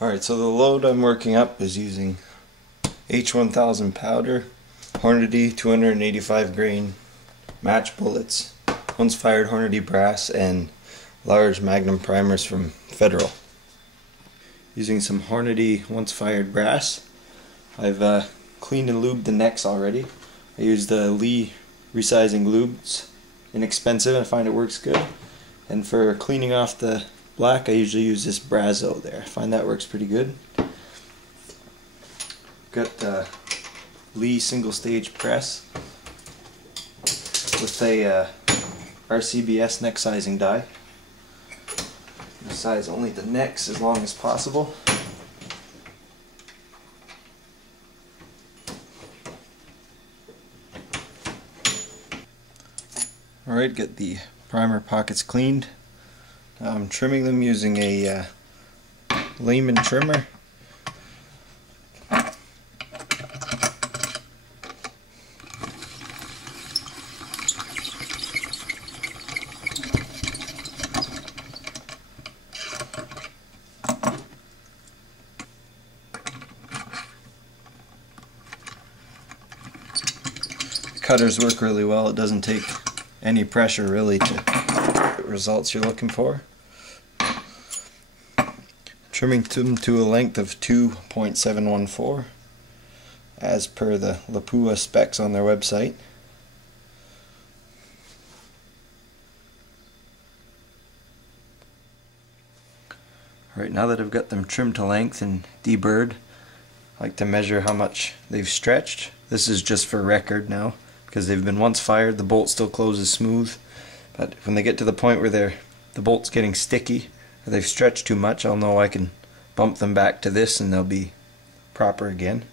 Alright, so the load I'm working up is using H1000 powder, Hornady 285 grain match bullets, once fired Hornady brass, and large magnum primers from Federal. Using some Hornady once fired brass. I've cleaned and lubed the necks already. I used the Lee resizing lube. It's inexpensive and I find it works good. And for cleaning off the black, I usually use this Brazo there. I find that works pretty good. Got the Lee single stage press with a RCBS neck sizing die. I size only the necks as long as possible. Alright, get the primer pockets cleaned. I'm trimming them using a Lehman trimmer. Cutters work really well. It doesn't take any pressure really to get the results you're looking for. Trimming them to a length of 2.714 as per the Lapua specs on their website. Alright, now that I've got them trimmed to length and deburred, I like to measure how much they've stretched. This is just for record now, because they've been once fired. The bolt still closes smooth, but when they get to the point where the bolt's getting sticky or they've stretched too much, I'll know I can bump them back to this and they'll be proper again.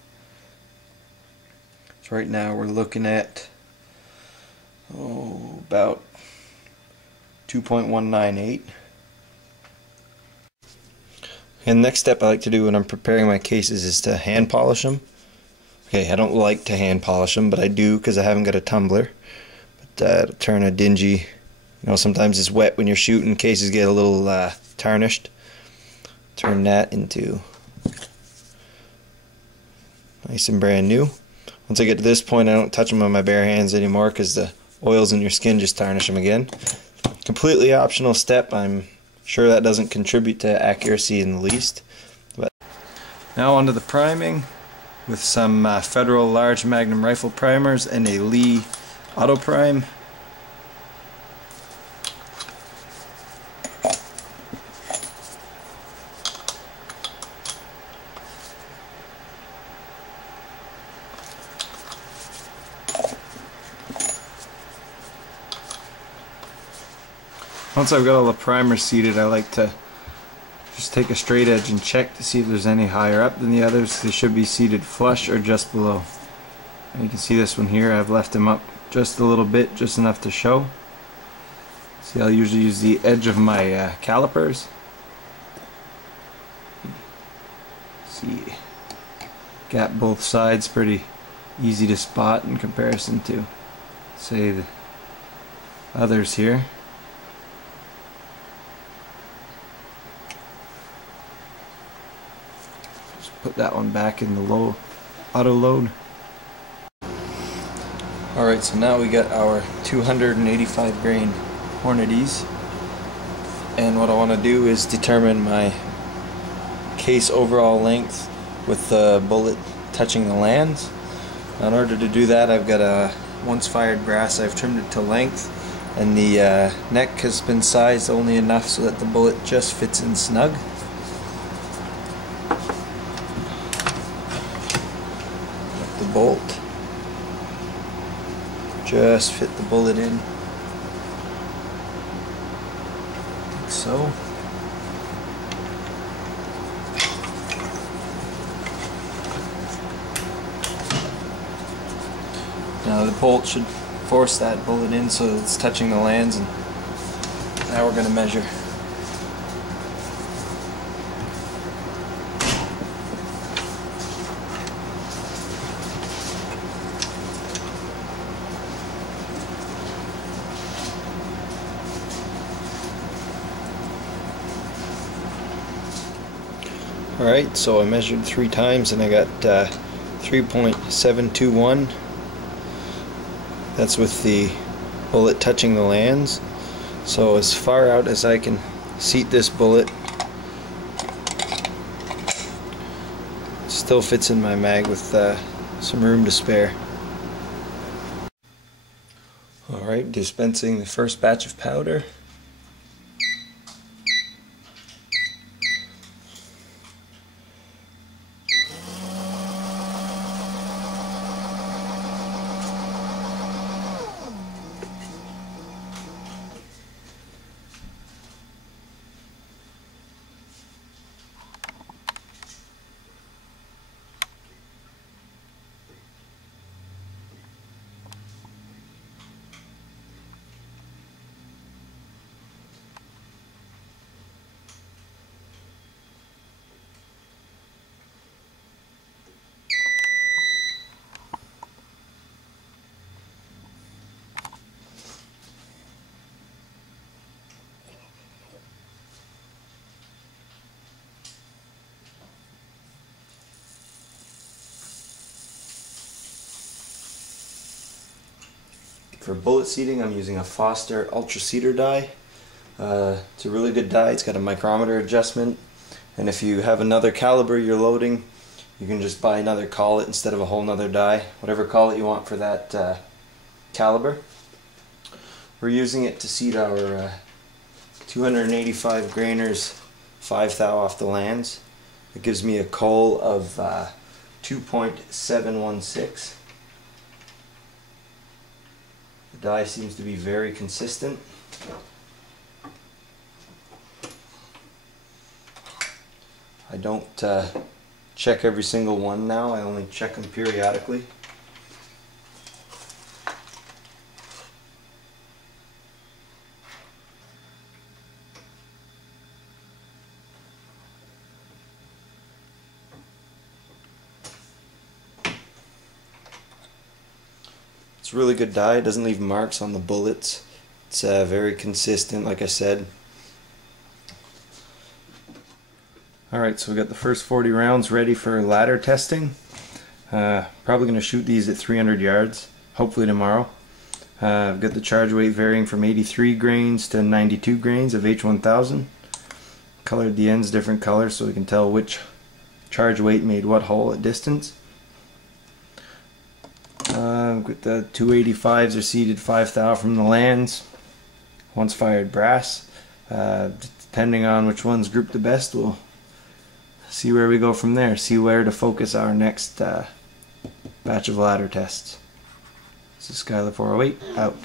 So right now we're looking at about 2.198. And the next step I like to do when I'm preparing my cases is to hand polish them. Okay, I don't like to hand polish them, but I do because I haven't got a tumbler. But it'll turn a dingy, sometimes it's wet when you're shooting, cases get a little tarnished. Turn that into nice and brand new. Once I get to this point, I don't touch them on my bare hands anymore because the oils in your skin just tarnish them again. Completely optional step. I'm sure that doesn't contribute to accuracy in the least. But now onto the priming with some Federal large magnum rifle primers and a Lee auto prime. Once I've got all the primers seated, I like to just take a straight edge and check to see if there's any higher up than the others. They should be seated flush or just below. And you can see this one here, I've left them up just a little bit, just enough to show. See, I'll usually use the edge of my calipers. See, got both sides, pretty easy to spot in comparison to, say, the others here. Put that one back in the low auto load. Alright, so now we got our 285 grain Hornadys, and what I want to do is determine my case overall length with the bullet touching the lands. Now, in order to do that, I've got a once fired brass. I've trimmed it to length, and the neck has been sized only enough so that the bullet just fits in snug. The bolt, just fit the bullet in, like so. Now the bolt should force that bullet in so it's touching the lands, and now we're going to measure. Alright, so I measured 3 times and I got 3.721. That's with the bullet touching the lands. So as far out as I can seat this bullet, still fits in my mag with some room to spare. Alright, dispensing the first batch of powder. For bullet seating, I'm using a Foster Ultra Seeder die. It's a really good die. It's got a micrometer adjustment, and if you have another caliber you're loading, you can just buy another collet instead of a whole nother die, whatever collet you want for that caliber. We're using it to seat our 285 grainers 5 thou off the lands. It gives me a coal of 2.716. The die seems to be very consistent. I don't check every single one now, I only check them periodically. It's a really good die. It doesn't leave marks on the bullets. It's very consistent, like I said. Alright, so we got the first 40 rounds ready for ladder testing. Probably going to shoot these at 300 yards, hopefully tomorrow. I've got the charge weight varying from 83 grains to 92 grains of H1000. Colored the ends different colors so we can tell which charge weight made what hole at distance. With the 285s are seated 5 thou from the lands. Once fired brass. Depending on which ones group the best, we'll see where we go from there. See where to focus our next batch of ladder tests. This is Skylar 408 out.